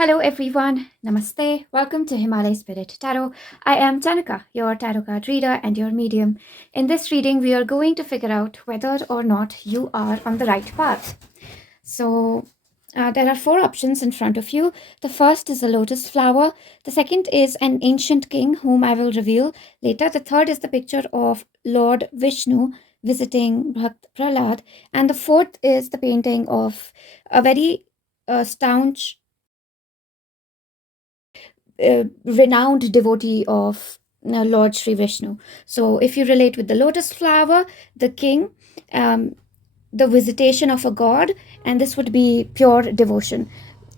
Hello everyone, Namaste. Welcome to Himalaya Spirit Tarot. I am Chaynika, your tarot card reader and your medium. In this reading, we are going to figure out whether or not you are on the right path. So, there are four options in front of you. The first is a lotus flower. The second is an ancient king whom I will reveal later. The third is the picture of Lord Vishnu visiting Bhakt Prahlad. And the fourth is the painting of a very staunch renowned devotee of Lord Sri Vishnu. So if you relate with the lotus flower, the king, the visitation of a god, and this would be pure devotion.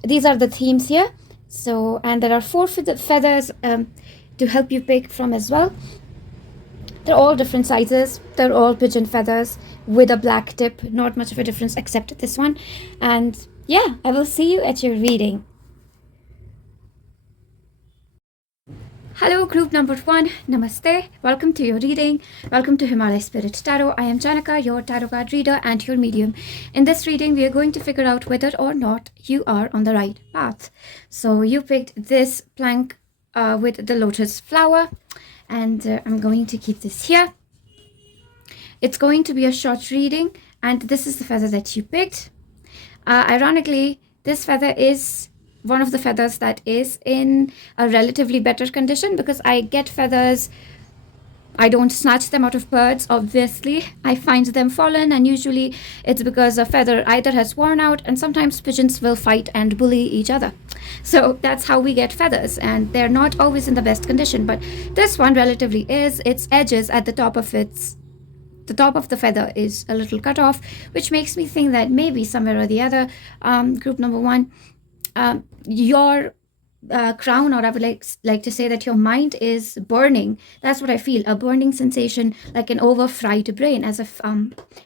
These are the themes here. So, and there are four feathers to help you pick from as well. They're all different sizes. They're all pigeon feathers with a black tip. Not much of a difference except this one. And yeah, I will see you at your reading. Hello, group number one. Namaste. Welcome to your reading. Welcome to Himalaya Spirit Tarot. I am Chaynika, your tarot card reader and your medium. In this reading, we are going to figure out whether or not you are on the right path. So you picked this plank with the lotus flower, and I'm going to keep this here. It's going to be a short reading, and this is the feather that you picked. Ironically, this feather is one of the feathers that is in a relatively better condition, because I get feathers, I don't snatch them out of birds, obviously. I find them fallen, and usually it's because a feather either has worn out, and sometimes pigeons will fight and bully each other. So that's how we get feathers, and they're not always in the best condition. But this one relatively is. Its edges at the top of the feather is a little cut off, which makes me think that maybe somewhere or the other, group number one, your crown, or I would like to say that your mind is burning. That's what I feel, a burning sensation, like an over-fried brain, as if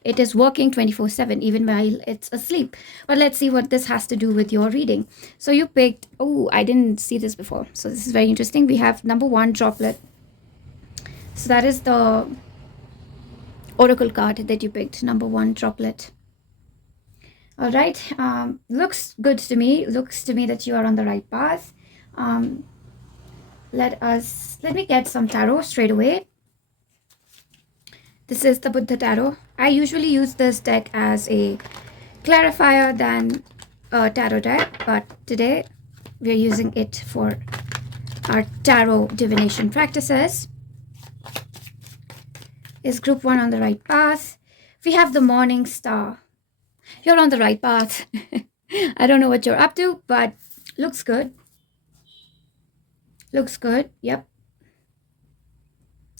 it is working 24/7 even while it's asleep. But let's see what this has to do with your reading. So you picked, oh, I didn't see this before, so this is very interesting. We have number one, droplet. So that is the oracle card that you picked, number one, droplet. All right, looks good to me. Looks to me that you are on the right path. Let me get some tarot straight away. This is the Buddha tarot. I usually use this deck as a clarifier than a tarot deck, but today we're using it for our tarot divination practices. Is group one on the right path? We have the morning star. You're on the right path. I don't know what you're up to, but looks good. Looks good, yep.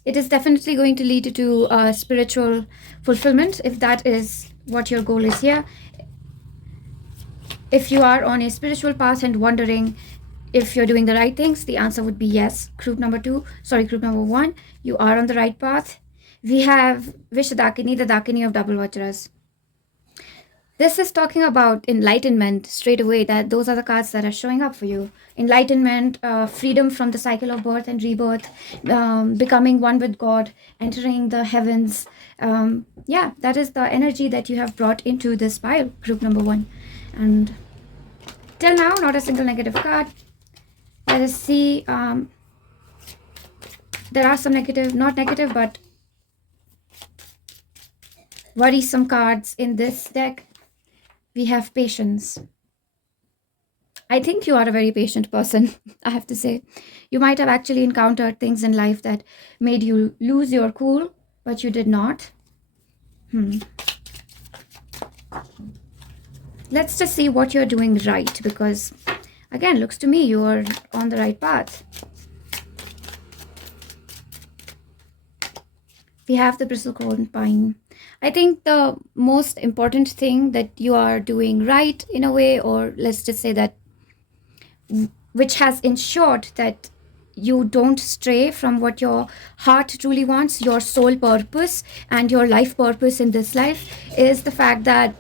It is definitely going to lead to spiritual fulfillment, if that is what your goal is here. If you are on a spiritual path and wondering if you're doing the right things, the answer would be yes. Group number one, you are on the right path. We have Vishadakini, the Dakini of double vajras. This is talking about enlightenment straight away. That those are the cards that are showing up for you. Enlightenment, freedom from the cycle of birth and rebirth, becoming one with God, entering the heavens. Yeah, that is the energy that you have brought into this pile, group number one. And till now, not a single negative card. Let us see. There are some negative, not negative, but worrisome cards in this deck. We have patience. I think you are a very patient person, I have to say. You might have actually encountered things in life that made you lose your cool, but you did not. Let's just see what you're doing right, because again, looks to me you are on the right path. We have the bristlecone pine. I think the most important thing that you are doing right in a way, or let's just say that, which has ensured that you don't stray from what your heart truly wants, your soul purpose and your life purpose in this life, is the fact that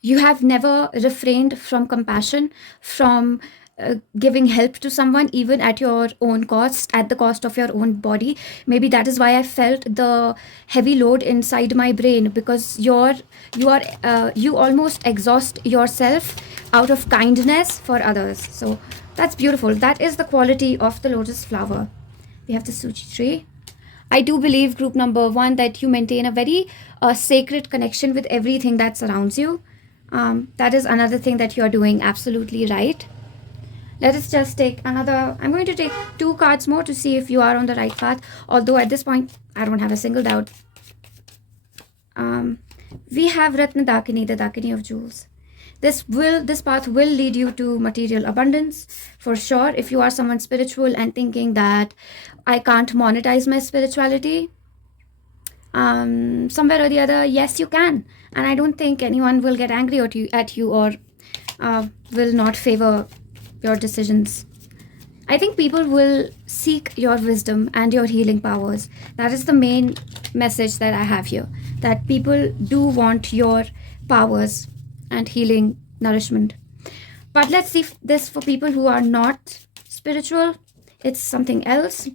you have never refrained from compassion, from giving help to someone, even at your own cost, at the cost of your own body. Maybe that is why I felt the heavy load inside my brain, because you almost exhaust yourself out of kindness for others. So that's beautiful. That is the quality of the lotus flower. We have the Suchi tree. I do believe, group number 1, that you maintain a very sacred connection with everything that surrounds you. That is another thing that you're doing absolutely right. Let us just take another. I'm going to take 2 cards more to see if you are on the right path. Although at this point, I don't have a single doubt. We have Ratna Dakini, the Dakini of jewels. This path will lead you to material abundance for sure. If you are someone spiritual and thinking that I can't monetize my spirituality, somewhere or the other, yes, you can. And I don't think anyone will get angry at you or will not favor your decisions. I think people will seek your wisdom and your healing powers. That is the main message that I have here, that people do want your powers and healing nourishment. But let's see this for people who are not spiritual. It's something else.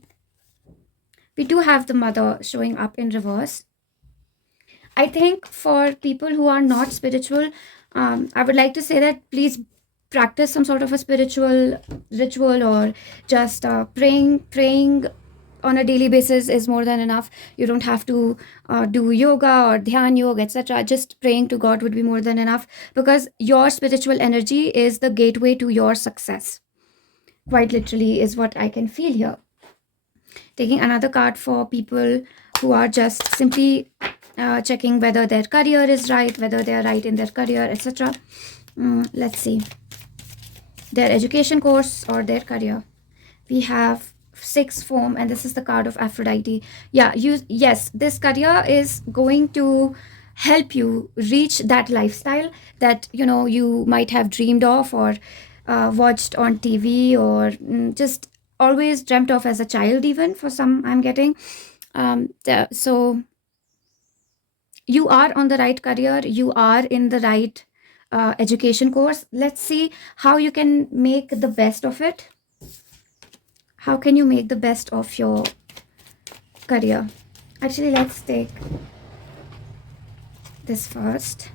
We do have the mother showing up in reverse. I think for people who are not spiritual, I would like to say that please practice some sort of a spiritual ritual, or just praying on a daily basis is more than enough. You don't have to do yoga or dhyan yoga, etc. Just praying to God would be more than enough, because your spiritual energy is the gateway to your success. Quite literally is what I can feel here. Taking another card for people who are just simply checking whether their career is right, whether they are right in their career, etc. Let's see. Their education course or their career. We have 6 foam, and this is the card of Aphrodite. Yes, this career is going to help you reach that lifestyle that you might have dreamed of, or watched on TV, or just always dreamt of as a child. Even for some, I'm getting so you are on the right career, you are in the right education course. Let's see how you can make the best of it. How can you make the best of your career? Actually, let's take this first.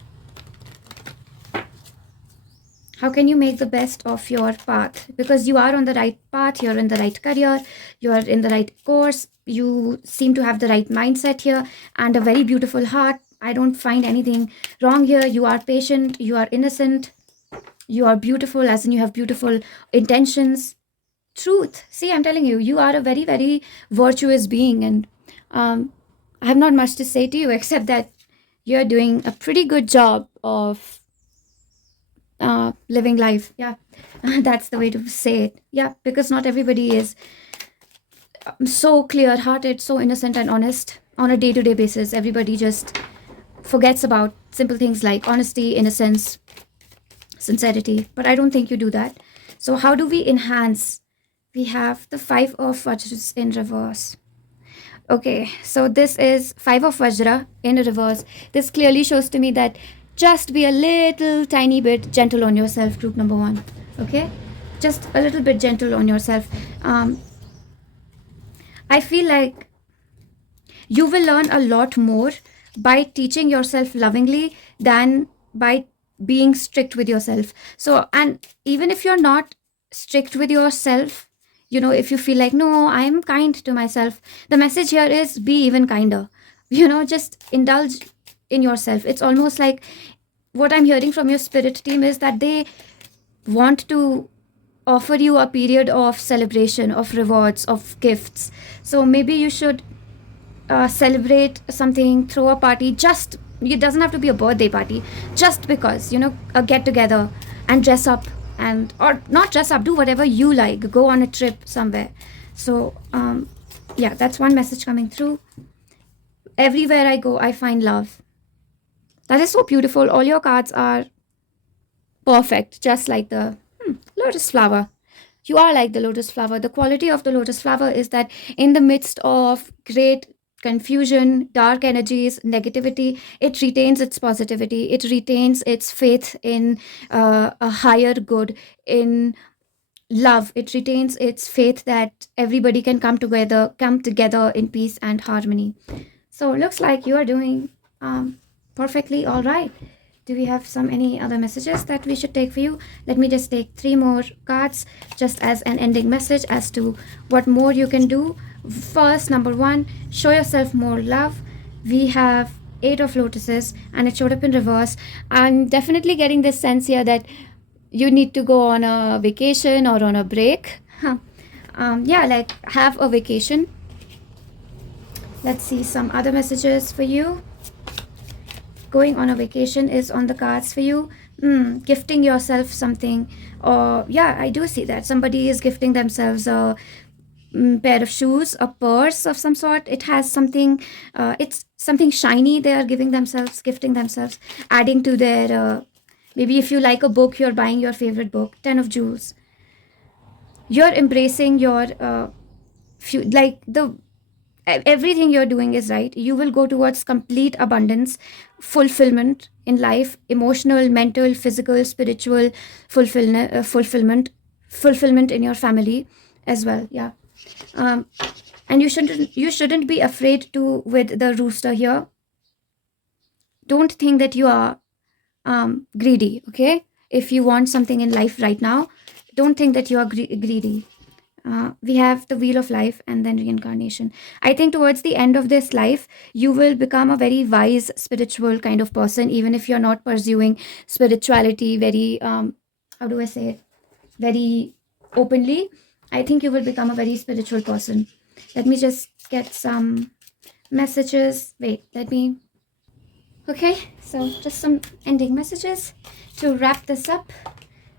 How can you make the best of your path? Because you are on the right path, you're in the right career, you are in the right course, you seem to have the right mindset here, and a very beautiful heart. I don't find anything wrong here. You are patient, you are innocent, you are beautiful, as in you have beautiful intentions. Truth. See, I'm telling you, you are a very, very virtuous being, and I have not much to say to you except that you're doing a pretty good job of living life. Yeah, that's the way to say it. Yeah, because not everybody is so clear-hearted, so innocent and honest on a day-to-day basis. Everybody just forgets about simple things like honesty, innocence, sincerity. But I don't think you do that. So how do we enhance? We have the 5 of Vajras in reverse. Okay, so this is 5 of Vajra in reverse. This clearly shows to me that just be a little tiny bit gentle on yourself, group number 1. Okay, just a little bit gentle on yourself. I feel like you will learn a lot more by teaching yourself lovingly than by being strict with yourself. So, and even if you're not strict with yourself, if you feel like, no, I'm kind to myself, the message here is be even kinder. Just indulge in yourself. It's almost like what I'm hearing from your spirit team is that they want to offer you a period of celebration, of rewards, of gifts. So maybe you should celebrate something, throw a party. Just, it doesn't have to be a birthday party, just because, a get together, and dress up, and or not dress up, do whatever you like, go on a trip somewhere. So yeah, that's one message coming through. Everywhere I go, I find love. That is so beautiful. All your cards are perfect, just like the lotus flower. You are like the lotus flower. The quality of the lotus flower is that in the midst of great confusion, dark energies, negativity, it retains its positivity. It retains its faith in a higher good, in love. It retains its faith that everybody can come together in peace and harmony. So looks like you are doing perfectly all right. Do we have any other messages that we should take for you? Let me just take 3 more cards just as an ending message as to what more you can do. First, number 1, show yourself more love. We have 8 of lotuses and it showed up in reverse. I'm definitely getting this sense here that you need to go on a vacation or on a break. Yeah, like have a vacation. Let's see some other messages for you. Going on a vacation is on the cards for you. Gifting yourself something, or yeah, I do see that somebody is gifting themselves a pair of shoes, a purse of some sort. It has something, it's something shiny they are giving themselves, gifting themselves, adding to their maybe if you like a book, you're buying your favorite book. 10 of jewels. You're embracing your everything you're doing is right. You will go towards complete abundance, fulfillment in life, emotional, mental, physical, spiritual fulfillment in your family as well. Yeah. And you shouldn't be afraid to with the rooster here. Don't think that you are greedy. Okay, if you want something in life right now, don't think that you are greedy. We have the wheel of life and then reincarnation. I think towards the end of this life, you will become a very wise spiritual kind of person, even if you're not pursuing spirituality very how do I say it, very openly. I think you will become a very spiritual person. Let me just get some messages. Wait, let me. Okay, so just some ending messages to wrap this up.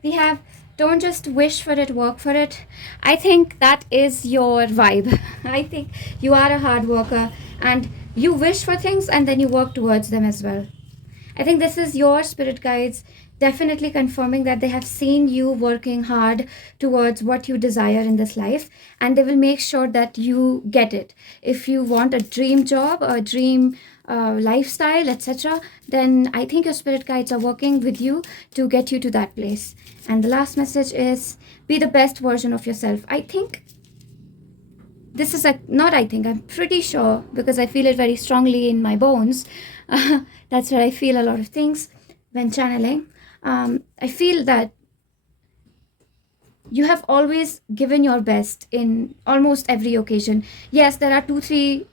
We have, don't just wish for it, work for it. I think that is your vibe. I think you are a hard worker and you wish for things and then you work towards them as well. I think this is your spirit guides definitely confirming that they have seen you working hard towards what you desire in this life, and they will make sure that you get it. If you want a dream job, a dream lifestyle, etc., then I think your spirit guides are working with you to get you to that place. And the last message is be the best version of yourself. I think this is I'm pretty sure, because I feel it very strongly in my bones. That's where I feel a lot of things when channeling. I feel that you have always given your best in almost every occasion. Yes, there are 2-3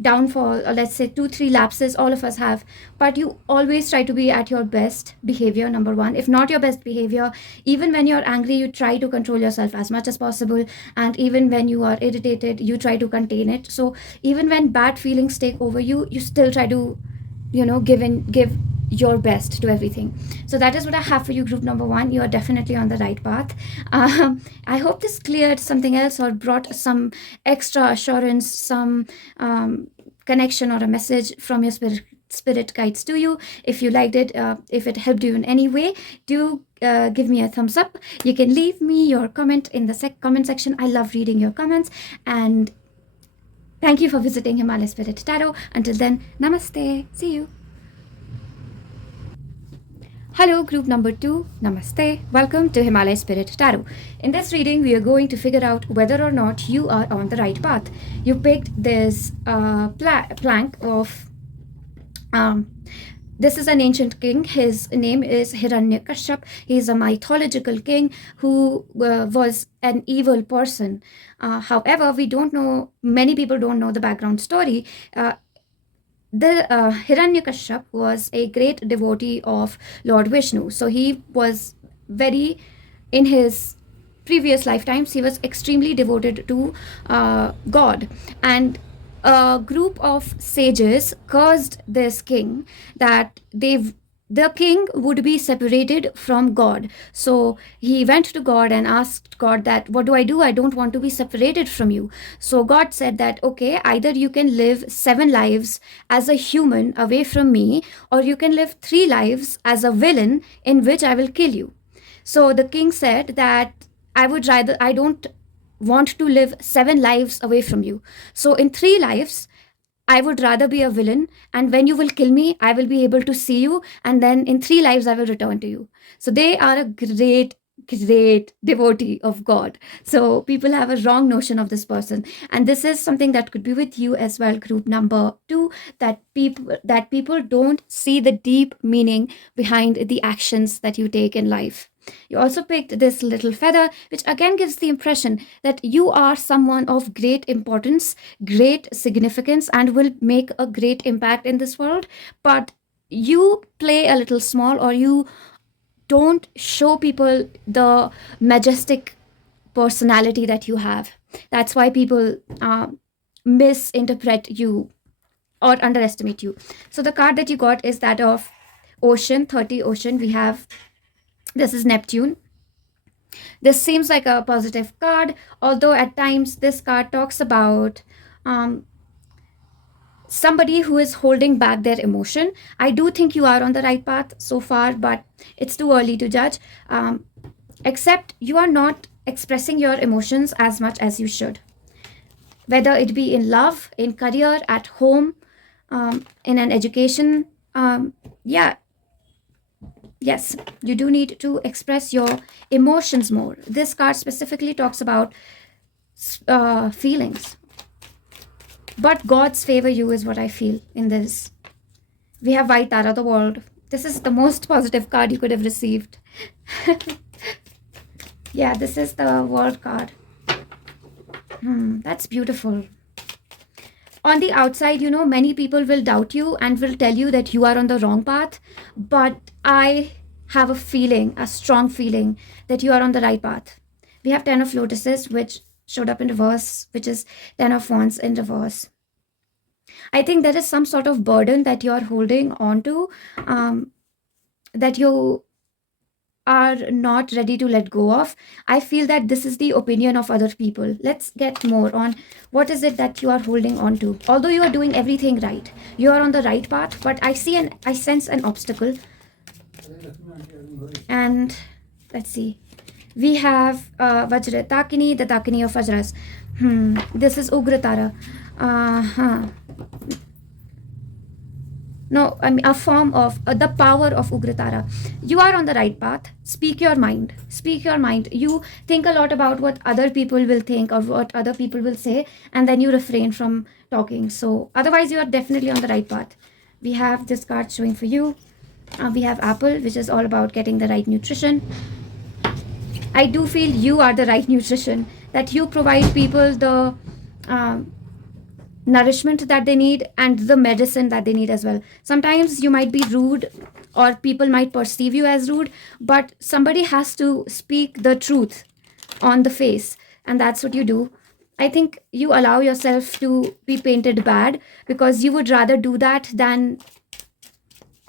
downfall, or let's say 2-3 lapses all of us have, but you always try to be at your best behavior, number 1. If not your best behavior, even when you're angry, you try to control yourself as much as possible, and even when you are irritated, you try to contain it. So even when bad feelings take over you, you still try to give your best to everything. So that is what I have for you, group number 1. You are definitely on the right path. I hope this cleared something else or brought some extra assurance, some connection or a message from your spirit guides to you. If you liked it, if it helped you in any way, do give me a thumbs up. You can leave me your comment in the comment section. I love reading your comments, and thank you for visiting Himalaya Spirit Tarot. Until then, namaste. See you. Hello, group number 2. Namaste. Welcome to Himalaya Spirit Tarot. In this reading, we are going to figure out whether or not you are on the right path. You picked this plank of... this is an ancient king. His name is Hiranyakashipu. He is a mythological king who was an evil person. However, we don't know, many people don't know the background story. The Hiranyakashipu was a great devotee of Lord Vishnu. So he was in his previous lifetimes, he was extremely devoted to God. And a group of sages cursed this king that the king would be separated from God. So he went to God and asked God that, what do? I don't want to be separated from you. So God said that, okay, either you can live 7 lives as a human away from me, or you can live 3 lives as a villain in which I will kill you. So the king said that I don't want to live 7 lives away from you. So in 3 lives, I would rather be a villain, and when you will kill me, I will be able to see you, and then in 3 lives, I will return to you. So they are a great great devotee of God. So people have a wrong notion of this person. And this is something that could be with you as well, group number 2, that people don't see the deep meaning behind the actions that you take in life. You also picked this little feather, which again gives the impression that you are someone of great importance, great significance, and will make a great impact in this world. But you play a little small, or you don't show people the majestic personality that you have. That's why people misinterpret you or underestimate you. So the card that you got is that of Ocean, 30 Ocean. We have, this is Neptune. This seems like a positive card, although at times this card talks about somebody who is holding back their emotion. I do think you are on the right path so far, but it's too early to judge. Except you are not expressing your emotions as much as you should. Whether it be in love, in career, at home, in an education, yes, you do need to express your emotions more. This card specifically talks about feelings. But God's favor you is what I feel in this. We have White Tara, the world. This is the most positive card you could have received. Yeah, this is the world card. That's beautiful. On the outside, many people will doubt you and will tell you that you are on the wrong path. But I have a feeling, a strong feeling, that you are on the right path. We have 10 of Lotuses, which showed up in reverse, which is 10 of Wands in reverse. I think there is some sort of burden that you are holding on to, that you are not ready to let go of. I feel that this is the opinion of other people. Let's get more on what is it that you are holding on to. Although you are doing everything right, you are on the right path, but I sense an obstacle. And let's see. We have Vajra Takini, the Takini of Vajras. This is Ugratara. No, I mean a form of the power of Ugratara. You are on the right path. Speak your mind. Speak your mind. You think a lot about what other people will think or what other people will say, and then you refrain from talking. So otherwise, you are definitely on the right path. We have this card showing for you. We have Apple, which is all about getting the right nutrition. I do feel you are the right nutrition, that you provide people the nourishment that they need and the medicine that they need as well. Sometimes you might be rude or people might perceive you as rude, but somebody has to speak the truth on the face, and that's what you do. I think you allow yourself to be painted bad because you would rather do that than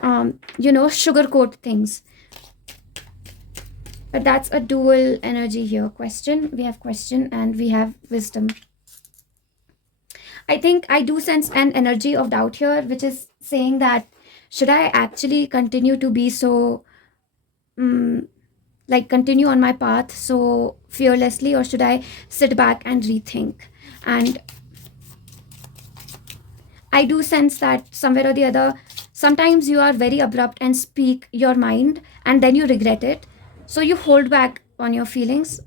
sugarcoat things. But that's a dual energy here. Question, we have question, and we have wisdom. I think I do sense an energy of doubt here, which is saying that should I actually continue to be so, continue on my path so fearlessly, or should I sit back and rethink? And I do sense that somewhere or the other, sometimes you are very abrupt and speak your mind and then you regret it. So you hold back on your feelings.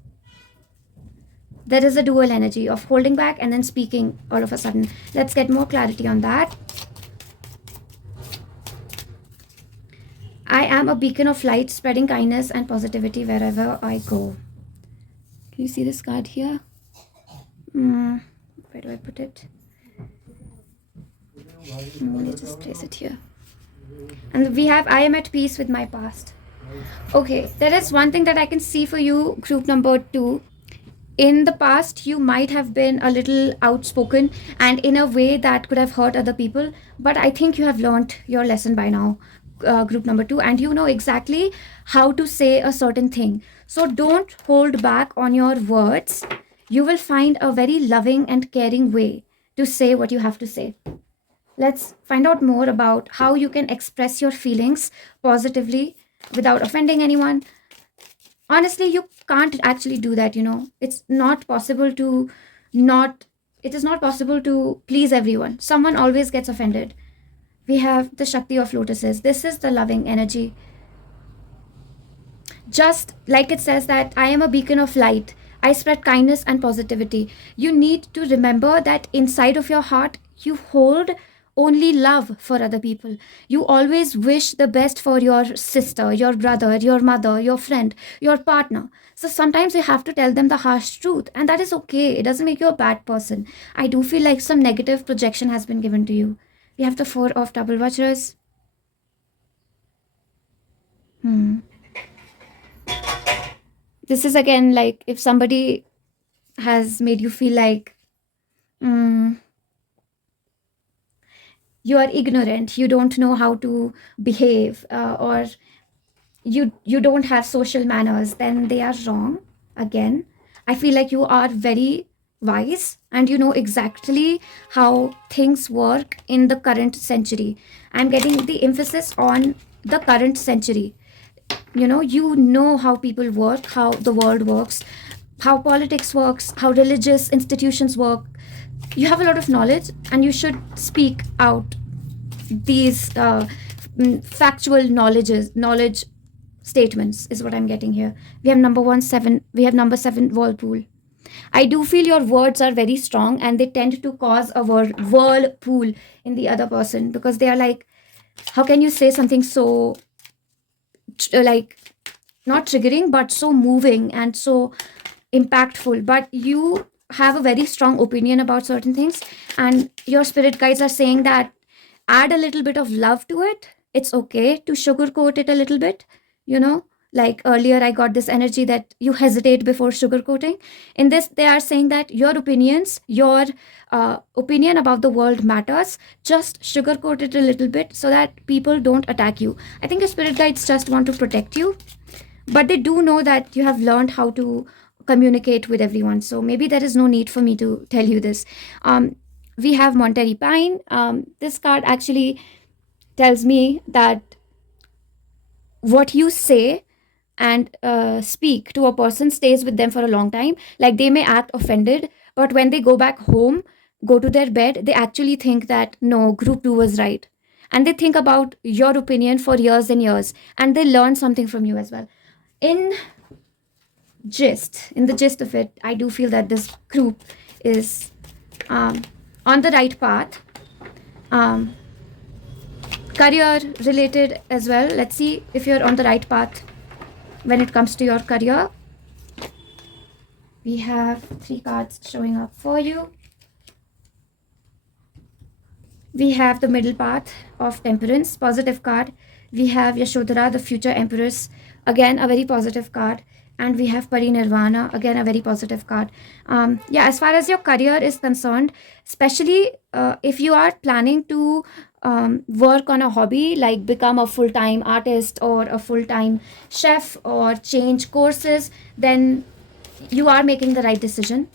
There is a dual energy of holding back and then speaking all of a sudden. Let's get more clarity on that. I am a beacon of light, spreading kindness and positivity wherever I go. Can you see this card here? Where do I put it? Let me just place it here. And we have I am at peace with my past. Okay, there is one thing that I can see for you, group number 2. In the past, you might have been a little outspoken and in a way that could have hurt other people. But I think you have learned your lesson by now, group number 2, and you know exactly how to say a certain thing. So don't hold back on your words. You will find a very loving and caring way to say what you have to say. Let's find out more about how you can express your feelings positively without offending anyone. Honestly, you can't actually do that, It's not possible to it is not possible to please everyone. Someone always gets offended. We have the Shakti of Lotuses. This is the loving energy. just like it says that I am a beacon of light. I spread kindness and positivity. You need to remember that inside of your heart, you hold only love for other people. You always wish the best for your sister, your brother, your mother, your friend, your partner. So sometimes you have to tell them the harsh truth, and that is okay. It doesn't make you a bad person. I do feel like some negative projection has been given to you. We have the Four of Double Vajras. This is again like if somebody has made you feel like you are ignorant, you don't know how to behave, or you don't have social manners, then they are wrong. Again, I feel like you are very wise and you know exactly how things work in the current century. I'm getting the emphasis on the current century. You know how people work, how the world works, how politics works, how religious institutions work. You have a lot of knowledge and you should speak out these factual knowledge statements is what I'm getting here. We have number 7 whirlpool. I do feel your words are very strong and they tend to cause a whirlpool in the other person, because they are like, how can you say something so like not triggering but so moving and so impactful, but you have a very strong opinion about certain things, and your spirit guides are saying that add a little bit of love to it. It's okay to sugarcoat it a little bit. Like earlier I got this energy that you hesitate before sugarcoating. In this they are saying that your opinion about the world matters. Just sugarcoat it a little bit so that people don't attack you. I think your spirit guides just want to protect you, but they do know that you have learned how to communicate with everyone, so maybe there is no need for me to tell you this. We have Monterey Pine. This card actually tells me that what you say and speak to a person stays with them for a long time. Like they may act offended, but when they go back home, go to their bed, they actually think that no, group 2 was right, and they think about your opinion for years and years, and they learn something from you as well. In the gist of it, I do feel that this group is on the right path. Career related as well. Let's see if you're on the right path when it comes to your career. We have 3 cards showing up for you. We have the middle path of Temperance, positive card. We have Yashodhara, the future empress, again a very positive card. And we have Parinirvana, again a very positive card. As far as your career is concerned, especially if you are planning to work on a hobby, like become a full-time artist or a full-time chef or change courses, then you are making the right decision.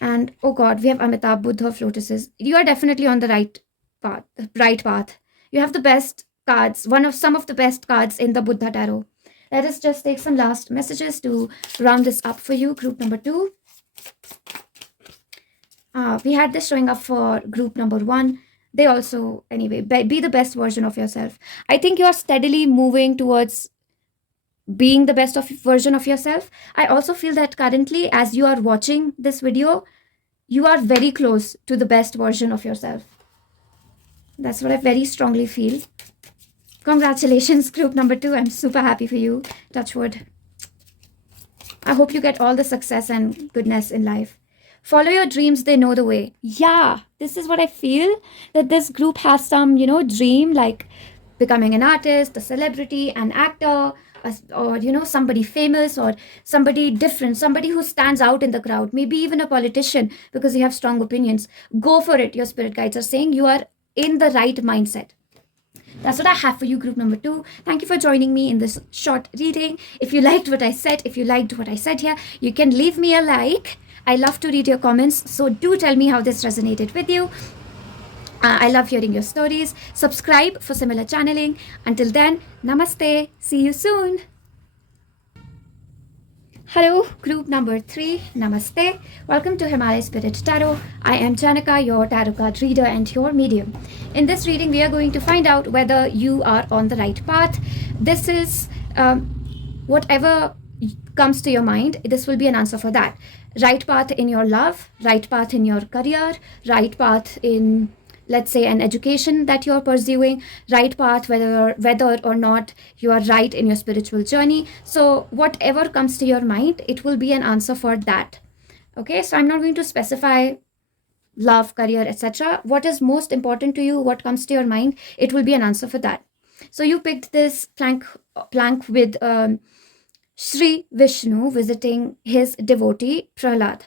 And oh god, we have Amitabh Buddha of lotuses. You are definitely on the right path. You have the best cards, some of the best cards in the Buddha tarot. Let us just take some last messages to round this up for you, group number 2. We had this showing up for group number 1. They also, anyway, be the best version of yourself. I think you are steadily moving towards being the best version of yourself. I also feel that currently, as you are watching this video, you are very close to the best version of yourself. That's what I very strongly feel. Congratulations, group number 2. I'm super happy for you. Touch wood. I hope you get all the success and goodness in life. Follow your dreams, they know the way. Yeah, this is what I feel, that this group has some, dream, like becoming an artist, a celebrity, an actor, or, somebody famous or somebody different, somebody who stands out in the crowd, maybe even a politician, because you have strong opinions. Go for it, your spirit guides are saying. You are in the right mindset. That's what I have for you, group number 2. Thank you for joining me in this short reading. If you liked what I said here, you can leave me a like. I love to read your comments, so do tell me how this resonated with you. I love hearing your stories. Subscribe for similar channeling. Until then, namaste. See you soon. Hello, group number 3. Namaste. Welcome to Hereby Spirit Tarot. I am Chaynika, your tarot card reader and your medium. In this reading, we are going to find out whether you are on the right path. This is Whatever comes to your mind, this will be an answer for that. Right path in your love, right path in your career, right path in, let's say, an education that you're pursuing, right path whether or not you are right in your spiritual journey. So whatever comes to your mind, it will be an answer for that. Okay, so I'm not going to specify love, career, etc. What is most important to you, what comes to your mind, it will be an answer for that. So you picked this plank with Sri Vishnu visiting his devotee Prahlad.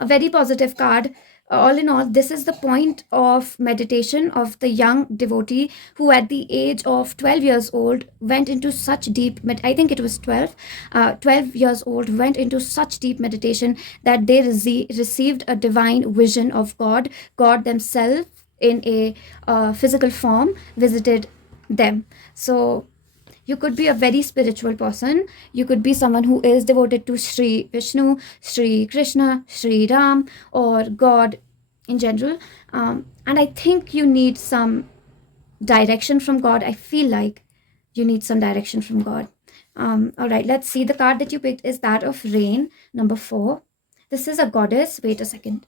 A very positive card. All in all, this is the point of meditation of the young devotee who at the age of 12 years old went into such deep, I think it was 12 years old, went into such deep meditation that they received a divine vision of God. God themselves in a physical form visited them. So you could be a very spiritual person. You could be someone who is devoted to Sri Vishnu, Sri Krishna, Sri Ram, or God in general. And I think you need some direction from God. I feel like you need some direction from God. All right, let's see. The card that you picked is that of rain, number 4. This is a goddess. Wait a second.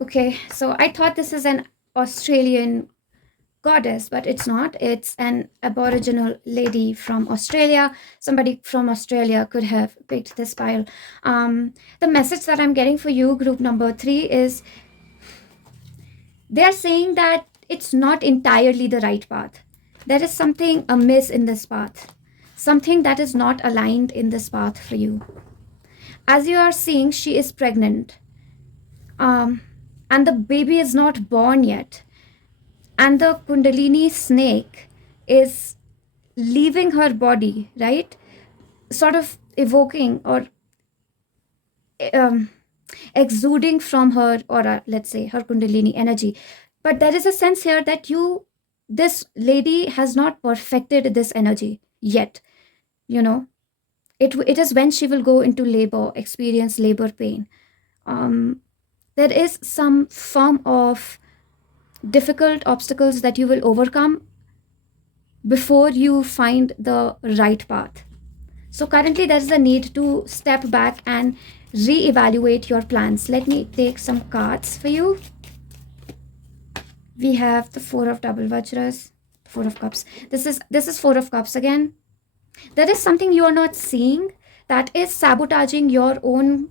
Okay, so I thought this is an Australian goddess, but it's not. It's an aboriginal lady from Australia. Somebody from Australia could have picked this pile. The message that I'm getting for you, group number 3, is they're saying that it's not entirely the right path. There is something amiss in this path, something that is not aligned in this path for you. As you are seeing, she is pregnant, and the baby is not born yet. And the Kundalini snake is leaving her body, right? Sort of evoking or exuding from her aura, let's say, her Kundalini energy. But there is a sense here that this lady has not perfected this energy yet. It is when she will go into labor, experience labor pain. There is some form of difficult obstacles that you will overcome before you find the right path. So currently there is a need to step back and reevaluate your plans. Let me take some cards for you. We have the 4 of double vajras, 4 of cups. This is 4 of cups again. There is something you are not seeing that is sabotaging your own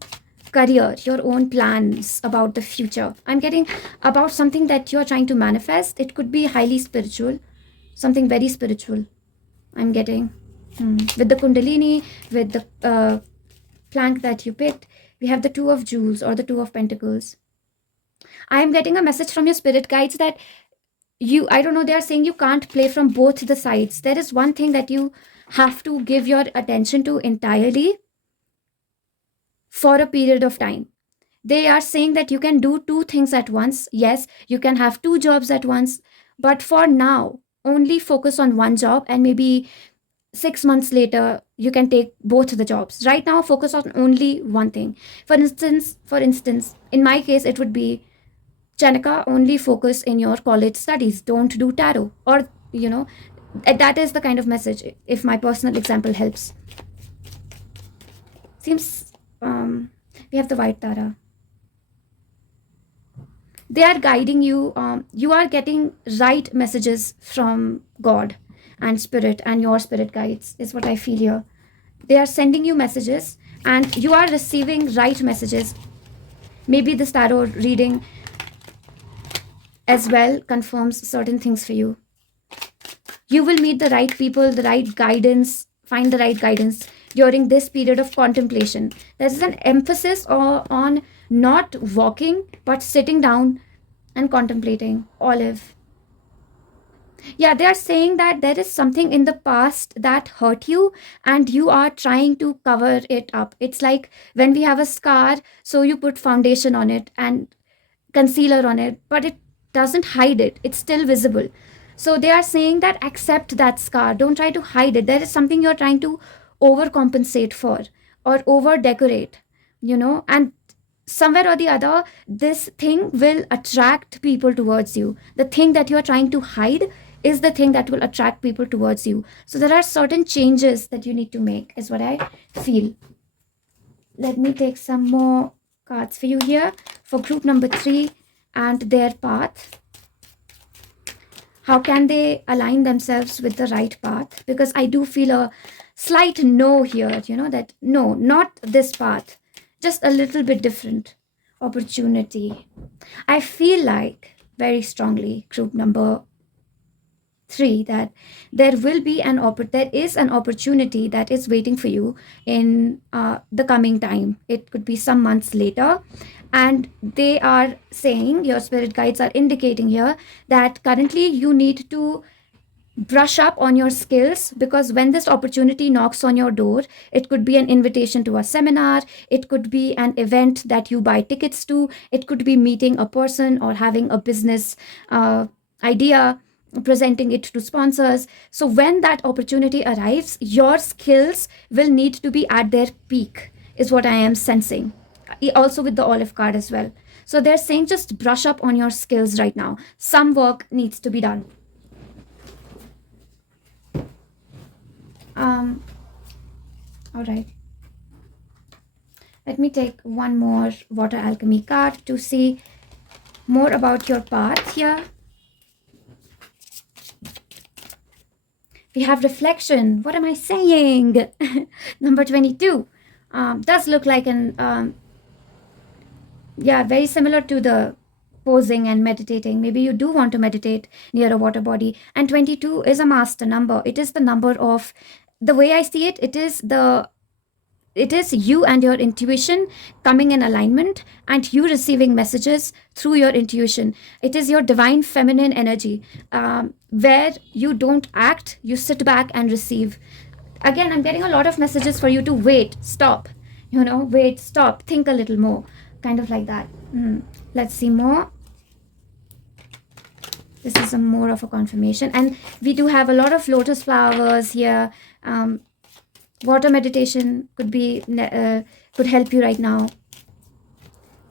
career, your own plans about the future. I'm getting about something that you're trying to manifest. It could be highly spiritual, something very spiritual. I'm getting with the Kundalini, with the plank that you picked, we have the 2 of jewels or the 2 of pentacles. I am getting a message from your spirit guides that I don't know, they are saying you can't play from both the sides. There is one thing that you have to give your attention to entirely for a period of time. They are saying that you can do 2 things at once. Yes, you can have 2 jobs at once, but for now, only focus on one job, and maybe 6 months later, you can take both the jobs. Right now, focus on only one thing. For instance, in my case, it would be, Chaynika, only focus in your college studies. Don't do tarot. Or, that is the kind of message, if my personal example helps. Seems we have the white Tara. They are guiding you. You are getting right messages from God and spirit and your spirit guides is what I feel here. They are sending you messages and you are receiving right messages. Maybe this tarot reading as well confirms certain things for you. You will meet the right people, the right guidance, find the right guidance during this period of contemplation. There is an emphasis on not walking, but sitting down and contemplating. Olive. Yeah, they are saying that there is something in the past that hurt you and you are trying to cover it up. It's like when we have a scar, so you put foundation on it and concealer on it, but it doesn't hide it. It's still visible. So they are saying that accept that scar. Don't try to hide it. There is something you're trying to overcompensate for or over decorate, and somewhere or the other, this thing will attract people towards you. The thing that you're trying to hide is the thing that will attract people towards you. So there are certain changes that you need to make, is what I feel. Let me take some more cards for you here for group number 3 and their path. How can they align themselves with the right path? Because I do feel a slight no here, that no, not this path, just a little bit different opportunity. I feel like very strongly, group number 3, that there is an opportunity that is waiting for you in the coming time. It could be some months later, and they are saying, your spirit guides are indicating here, that currently you need to brush up on your skills, because when this opportunity knocks on your door, it could be an invitation to a seminar, it could be an event that you buy tickets to, it could be meeting a person or having a business idea, presenting it to sponsors. So when that opportunity arrives, your skills will need to be at their peak, is what I am sensing. Also with the olive card as well. So they're saying just brush up on your skills right now. Some work needs to be done. All right. Let me take one more water alchemy card to see more about your path here. We have reflection. What am I saying? Number 22 does look like an very similar to the posing and meditating. Maybe you do want to meditate near a water body. And 22 is a master number. It is the number of, the way I see it, it is you and your intuition coming in alignment, and you receiving messages through your intuition. It is your divine feminine energy, where you don't act, you sit back and receive. Again, I'm getting a lot of messages for you to wait, stop, wait, stop, think a little more, kind of like that. Let's see more. This is more of a confirmation, and we do have a lot of lotus flowers here. Water meditation could be could help you right now.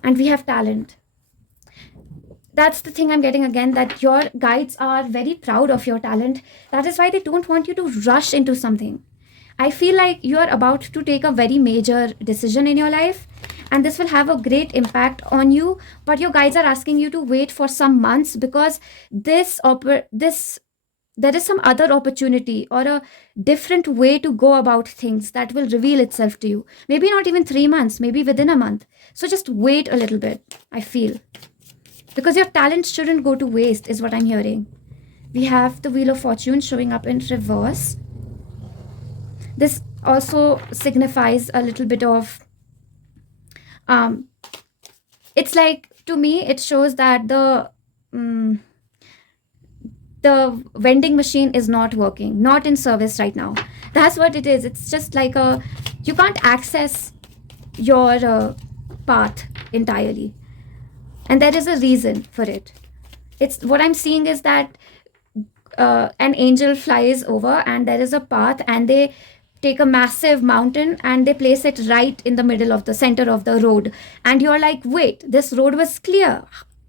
And we have talent. That's the thing I'm getting again, that your guides are very proud of your talent. That is why they don't want you to rush into something. I feel like you are about to take a very major decision in your life, and this will have a great impact on you, but your guides are asking you to wait for some months, because there is some other opportunity or a different way to go about things that will reveal itself to you. Maybe not even 3 months, maybe within a month. So just wait a little bit, I feel. Because your talent shouldn't go to waste, is what I'm hearing. We have the Wheel of Fortune showing up in reverse. This also signifies a little bit of, it's like, to me, it shows that the vending machine is not working, not in service right now. That's what it is. It's just like you can't access your path entirely, and there is a reason for it. It's what I'm seeing is that an angel flies over, and there is a path, and they take a massive mountain and they place it right in the middle of the center of the road, and you're like, wait, this road was clear.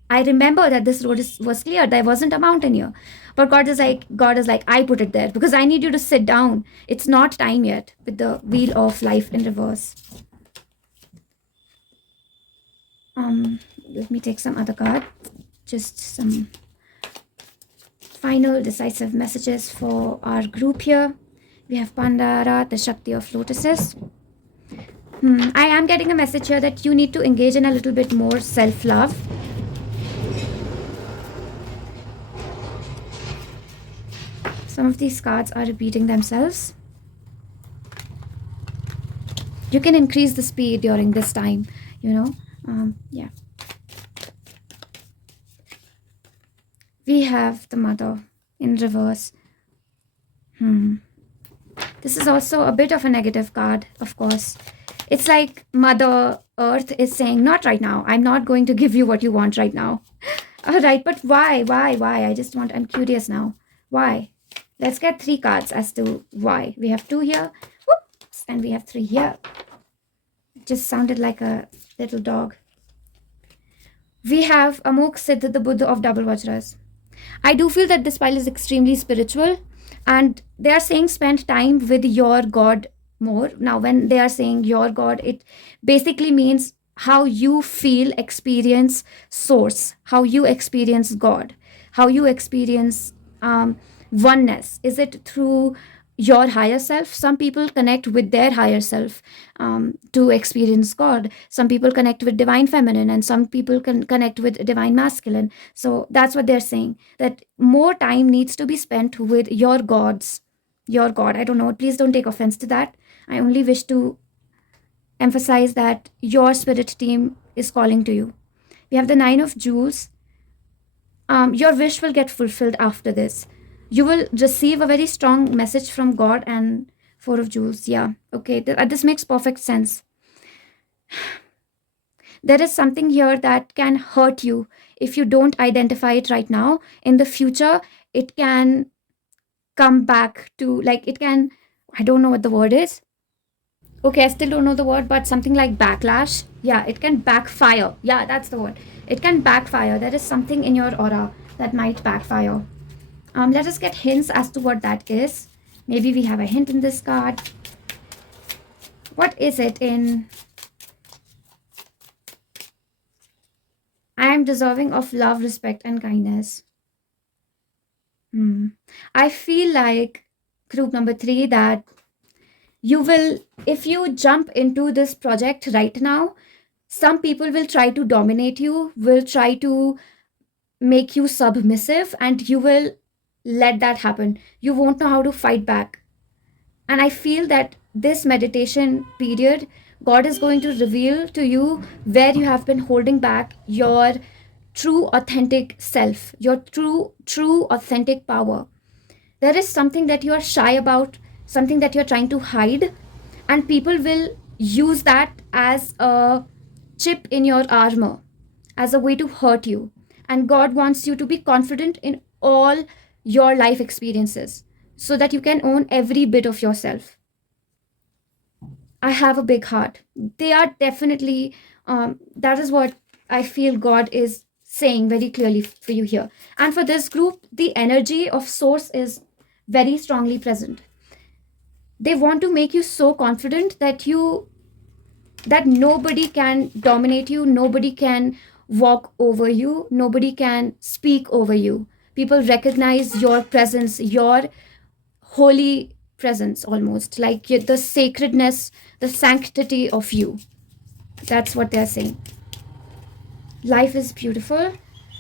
I remember that this road was clear. There wasn't a mountain here. But God is like, I put it there because I need you to sit down. It's not time yet, with the Wheel of Life in reverse. Let me take some other card. Just some final decisive messages for our group here. We have Pandara, the Shakti of Lotuses. I am getting a message here that you need to engage in a little bit more self-love. Some of these cards are repeating themselves. You can increase the speed during this time, yeah. We have the Mother in reverse. This is also a bit of a negative card, of course. It's like Mother Earth is saying, not right now. I'm not going to give you what you want right now. All right, but why? I'm curious now. Why? Let's get 3 cards as to why. We have 2 here. Whoops, and we have 3 here. It just sounded like a little dog. We have Amok Siddha, the Buddha of double Vajras. I do feel that this pile is extremely spiritual, and they are saying spend time with your God more. Now, when they are saying your God, it basically means how you feel, experience source, how you experience God, how you experience oneness. Is it through your higher self? Some people connect with their higher self to experience God. Some people connect with divine feminine, and some people can connect with divine masculine. So that's what they're saying, that more time needs to be spent with your gods, your God. I don't know, please don't take offense to that. I only wish to emphasize that your spirit team is calling to you. We have the Nine of Jewels. Your wish will get fulfilled after this. You will receive a very strong message from God. And Four of Jewels. Yeah, okay, this makes perfect sense. There is something here that can hurt you if you don't identify it right now. In the future, it can come back to, like, it can, I don't know what the word is. Okay, I still don't know the word, but something like backlash. Yeah, it can backfire. Yeah, that's the word. It can backfire. There is something in your aura that might backfire. Let us get hints as to what that is. Maybe we have a hint in this card. What is it in? I am deserving of love, respect, and kindness. I feel like, group number 3, that you will, if you jump into this project right now, some people will try to dominate you, will try to make you submissive, and you will let that happen. You won't know how to fight back. And I feel that this meditation period, God is going to reveal to you where you have been holding back your true authentic self, your true authentic power. There is something that you are shy about, something that you're trying to hide, and people will use that as a chip in your armor, as a way to hurt you. And God wants you to be confident in all your life experiences so that you can own every bit of yourself. I have a big heart. They are definitely, that is what I feel God is saying very clearly for you here. And for this group, the energy of source is very strongly present. They want to make you so confident that nobody can dominate you, nobody can walk over you, nobody can speak over you. People recognize your presence, your holy presence, almost like the sacredness, the sanctity of you. That's what they're saying. Life is beautiful.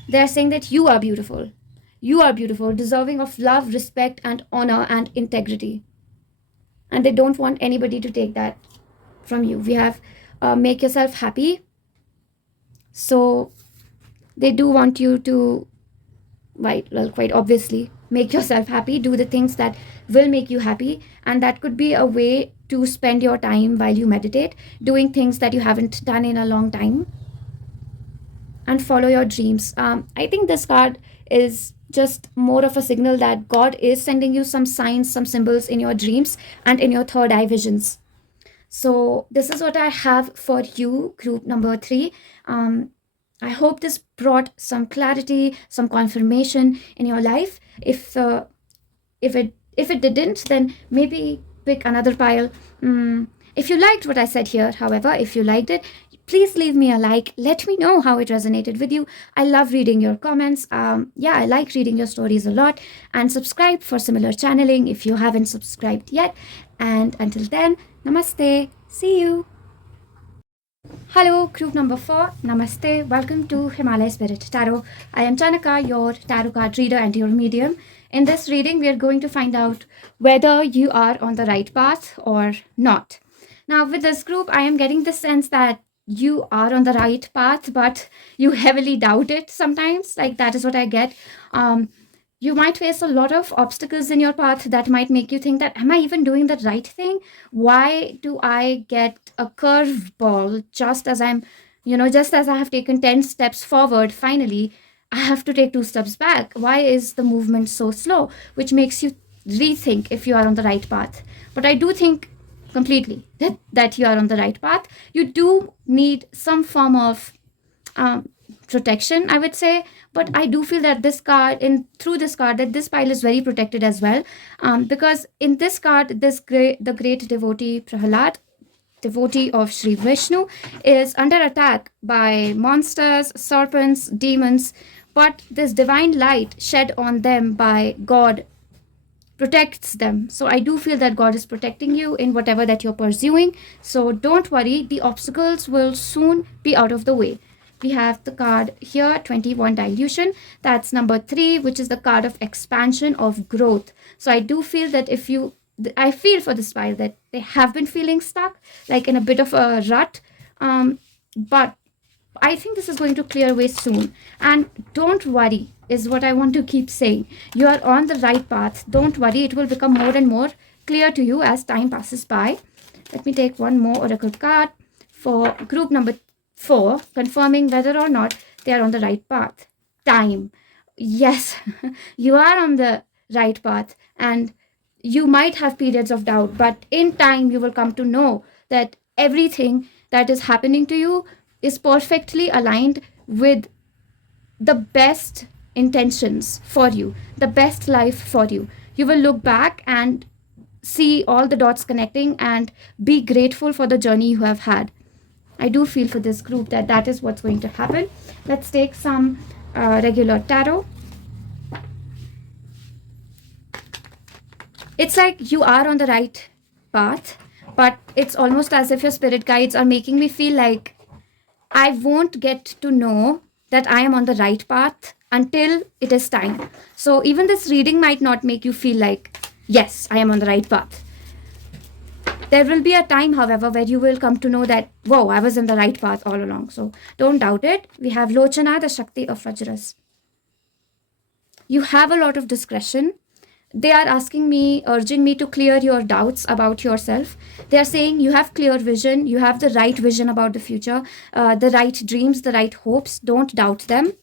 They're saying that you are beautiful. You are beautiful, deserving of love, respect, and honor and integrity. And they don't want anybody to take that from you. We have make yourself happy. So they do want you to, quite obviously, make yourself happy. Do the things that will make you happy. And that could be a way to spend your time while you meditate, doing things that you haven't done in a long time. And follow your dreams. I think this card is just more of a signal that God is sending you some signs, some symbols in your dreams and in your third eye visions. So this is what I have for you, group number 3. I hope this brought some clarity, some confirmation in your life. If it didn't, then maybe pick another pile. If you liked what I said here, however, if you liked it, please leave me a like. Let me know how it resonated with you. I love reading your comments. I like reading your stories a lot. And subscribe for similar channeling if you haven't subscribed yet. And until then, namaste. See you. Hello, group number 4. Namaste. Welcome to Himalaya Spirit Tarot. I am Chaynika, your tarot card reader and your medium. In this reading, we are going to find out whether you are on the right path or not. Now, with this group, I am getting the sense that you are on the right path, but you heavily doubt it sometimes. Like, that is what I get. You might face a lot of obstacles in your path that might make you think that, am I even doing the right thing? Why do I get a curveball just as I have taken 10 steps forward, finally, I have to take 2 steps back? Why is the movement so slow? Which makes you rethink if you are on the right path. But I do think completely that you are on the right path. You do need some form of protection, I would say. But I do feel that this card, through this card, that this pile is very protected as well, because in this card, the great devotee Prahalad, devotee of Sri Vishnu, is under attack by monsters, serpents, demons, but this divine light shed on them by God protects them. So I do feel that God is protecting you in whatever that you're pursuing. So don't worry, the obstacles will soon be out of the way. We have the card here, 21 dilution. That's number 3, which is the card of expansion, of growth. So I do feel that I feel for this pile that they have been feeling stuck, like in a bit of a rut. But I think this is going to clear away soon. And don't worry, is what I want to keep saying. You are on the right path. Don't worry, it will become more and more clear to you as time passes by. Let me take one more oracle card for group number 4, confirming whether or not they are on the right path. Time. Yes, you are on the right path, and you might have periods of doubt, but in time you will come to know that everything that is happening to you is perfectly aligned with the best intentions for you, the best life for you. You will look back and see all the dots connecting and be grateful for the journey you have had. I do feel for this group that is what's going to happen. Let's take some regular tarot. It's like you are on the right path, but it's almost as if your spirit guides are making me feel like I won't get to know that I am on the right path until it is time. So even this reading might not make you feel like, yes, I am on the right path. There will be a time, however, where you will come to know that, whoa, I was in the right path all along. So don't doubt it. We have Lochana, the Shakti of Vajras. You have a lot of discretion. They are asking me, urging me to clear your doubts about yourself. They are saying you have clear vision. You have the right vision about the future, the right dreams, the right hopes. Don't doubt them.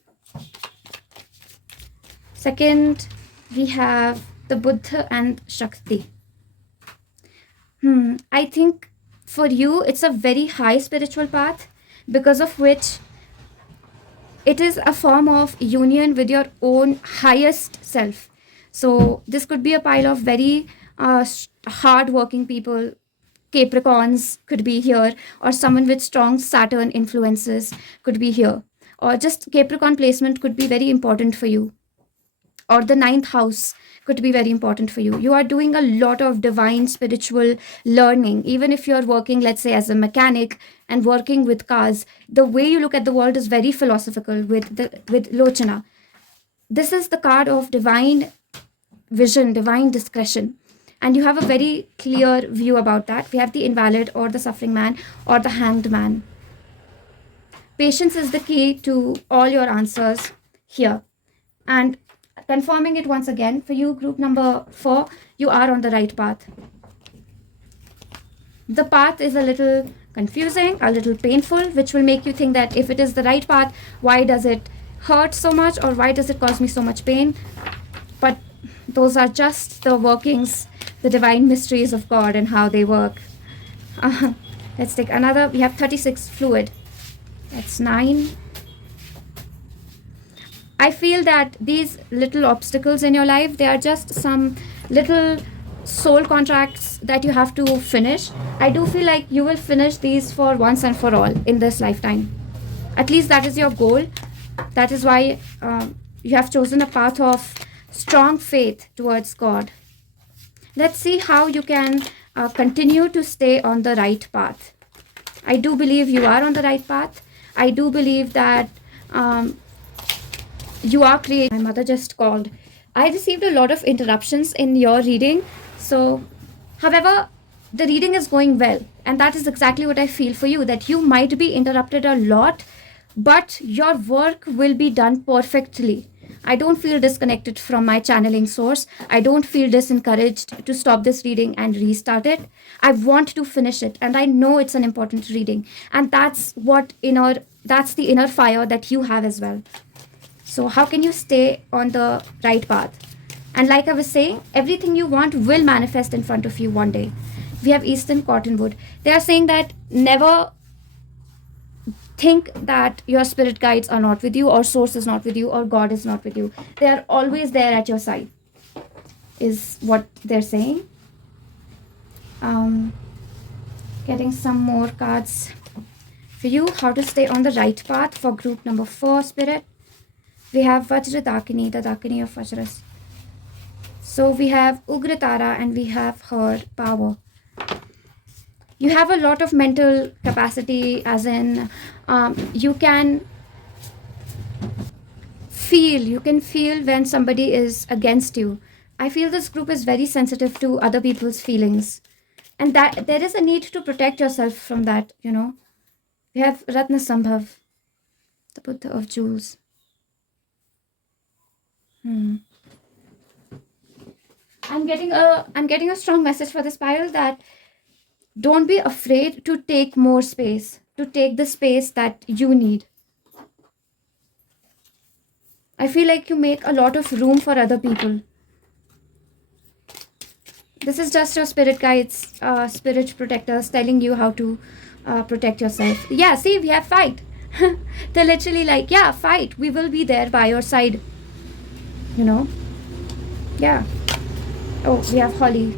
Second, we have the Buddha and Shakti. I think for you, it's a very high spiritual path, because of which it is a form of union with your own highest self. So this could be a pile of very hard-working people. Capricorns could be here, or someone with strong Saturn influences could be here, or just Capricorn placement could be very important for you, or the 9th house could be very important for you. You are doing a lot of divine spiritual learning. Even if you're working, let's say, as a mechanic and working with cars, the way you look at the world is very philosophical with Lochana. This is the card of divine vision, divine discretion. And you have a very clear view about that. We have the invalid, or the suffering man, or the hanged man. Patience is the key to all your answers here. And confirming it once again, for you, group number 4, you are on the right path. The path is a little confusing, a little painful, which will make you think that if it is the right path, why does it hurt so much, or why does it cause me so much pain? But those are just the workings, the divine mysteries of God and how they work. Let's take another. We have 36 fluid. That's 9. I feel that these little obstacles in your life, they are just some little soul contracts that you have to finish. I do feel like you will finish these for once and for all in this lifetime. At least that is your goal. That is why you have chosen a path of strong faith towards God. Let's see how you can continue to stay on the right path. I do believe you are on the right path. I do believe that you are creating. My mother just called. I received a lot of interruptions in your reading. So, however, the reading is going well. And that is exactly what I feel for you, that you might be interrupted a lot, but your work will be done perfectly. I don't feel disconnected from my channeling source. I don't feel disencouraged to stop this reading and restart it. I want to finish it, and I know it's an important reading. And that's the inner fire that you have as well. So how can you stay on the right path? And like I was saying, everything you want will manifest in front of you one day. We have Eastern Cottonwood. They are saying that never think that your spirit guides are not with you, or source is not with you, or God is not with you. They are always there at your side, is what they're saying. Getting some more cards for you. How to stay on the right path for group number 4, Spirit. We have Vajra Dakini, the Dakini of Vajras. So we have Ugra Tara and we have her power. You have a lot of mental capacity, as in you can feel when somebody is against you. I feel this group is very sensitive to other people's feelings, and that there is a need to protect yourself from that, you know. We have Ratna Sambhav, the Buddha of Jewels. I'm getting a strong message for this pile that don't be afraid to take more space, to take the space that you need. I feel like you make a lot of room for other people. This is just your spirit guides, spirit protectors telling you how to protect yourself. Yeah, see, we have fight. They're literally like, yeah, fight. We will be there by your side. You know? Yeah. Oh, we have Holly.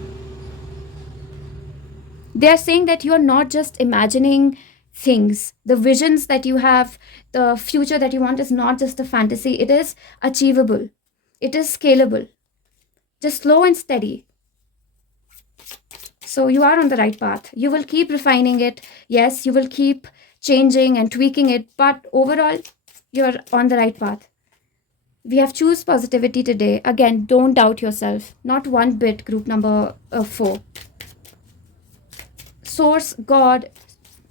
They're saying that you're not just imagining things. The visions that you have, the future that you want is not just a fantasy. It is achievable. It is scalable. Just slow and steady. So you are on the right path. You will keep refining it. Yes, you will keep changing and tweaking it. But overall, you're on the right path. We have choose positivity today. Again, don't doubt yourself. Not one bit, group number 4. Source, God,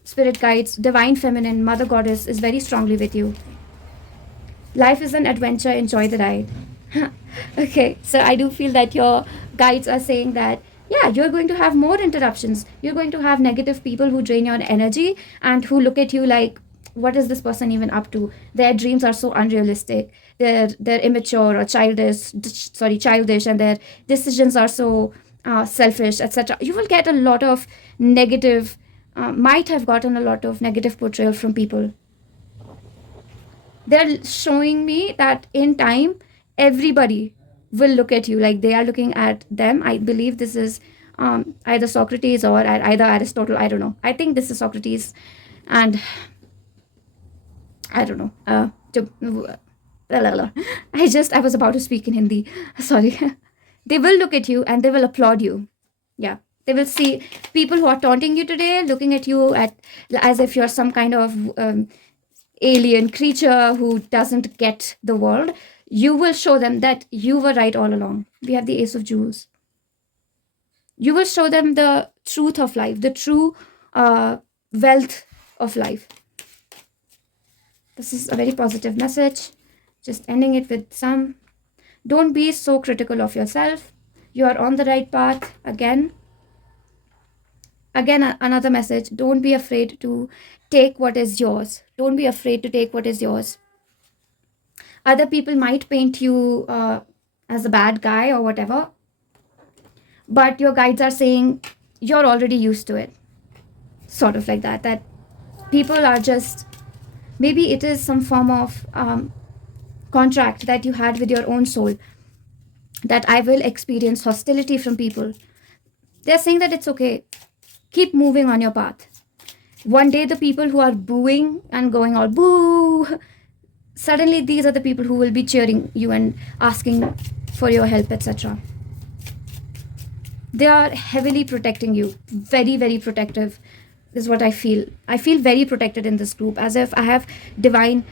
spirit guides, divine feminine, mother goddess is very strongly with you. Life is an adventure. Enjoy the ride. Okay, so I do feel that your guides are saying that, yeah, you're going to have more interruptions. You're going to have negative people who drain your energy and who look at you like, what is this person even up to? Their dreams are so unrealistic. They're immature or childish, and their decisions are so selfish, etc. You will get a lot of negative, might have gotten a lot of negative portrayal from people. They're showing me that in time, everybody will look at you like they are looking at them. I believe this is either Socrates or either Aristotle. I don't know. I think this is Socrates, and I don't know. I was about to speak in Hindi. Sorry. They will look at you and they will applaud you. Yeah. They will see people who are taunting you today, looking at you as if you're some kind of alien creature who doesn't get the world. You will show them that you were right all along. We have the Ace of Jewels. You will show them the truth of life, the true wealth of life. This is a very positive message. Just ending it with some. Don't be so critical of yourself. You are on the right path. Again, another message. Don't be afraid to take what is yours. Don't be afraid to take what is yours. Other people might paint you as a bad guy or whatever, but your guides are saying you're already used to it. Sort of like that people are just, maybe it is some form of contract that you had with your own soul, that I will experience hostility from people. They're saying that it's okay. Keep moving on your path. One day the people who are booing and going all boo, suddenly these are the people who will be cheering you and asking for your help, etc. They are heavily protecting you. Very, very protective is what I feel. I feel very protected in this group, as if I have divine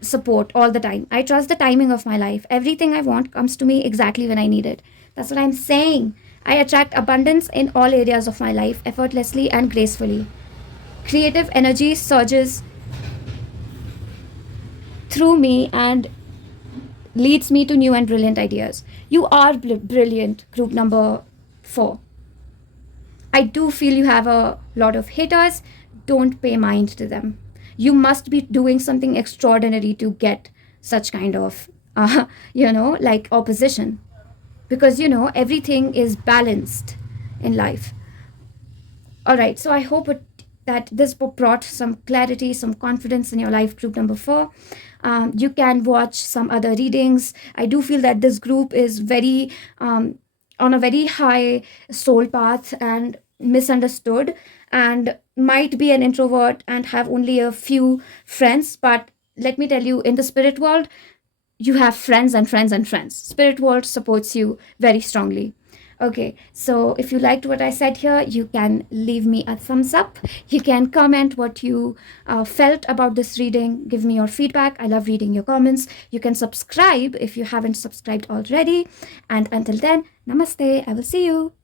support all the time. I trust the timing of my life. Everything I want comes to me exactly when I need it. That's what I'm saying. I attract abundance in all areas of my life, effortlessly and gracefully. Creative energy surges through me and leads me to new and brilliant ideas. You are brilliant, group number 4. I do feel you have a lot of haters. Don't pay mind to them. You must be doing something extraordinary to get such kind of, like opposition. Because, everything is balanced in life. All right, so I hope that this book brought some clarity, some confidence in your life. Group number 4, you can watch some other readings. I do feel that this group is very on a very high soul path and misunderstood, and might be an introvert and have only a few friends. But let me tell you, in the spirit world, you have friends and friends and friends. Spirit world supports you very strongly. Okay, so if you liked what I said here, you can leave me a thumbs up. You can comment what you felt about this reading. Give me your feedback. I love reading your comments. You can subscribe if you haven't subscribed already. And until then, namaste. I will see you.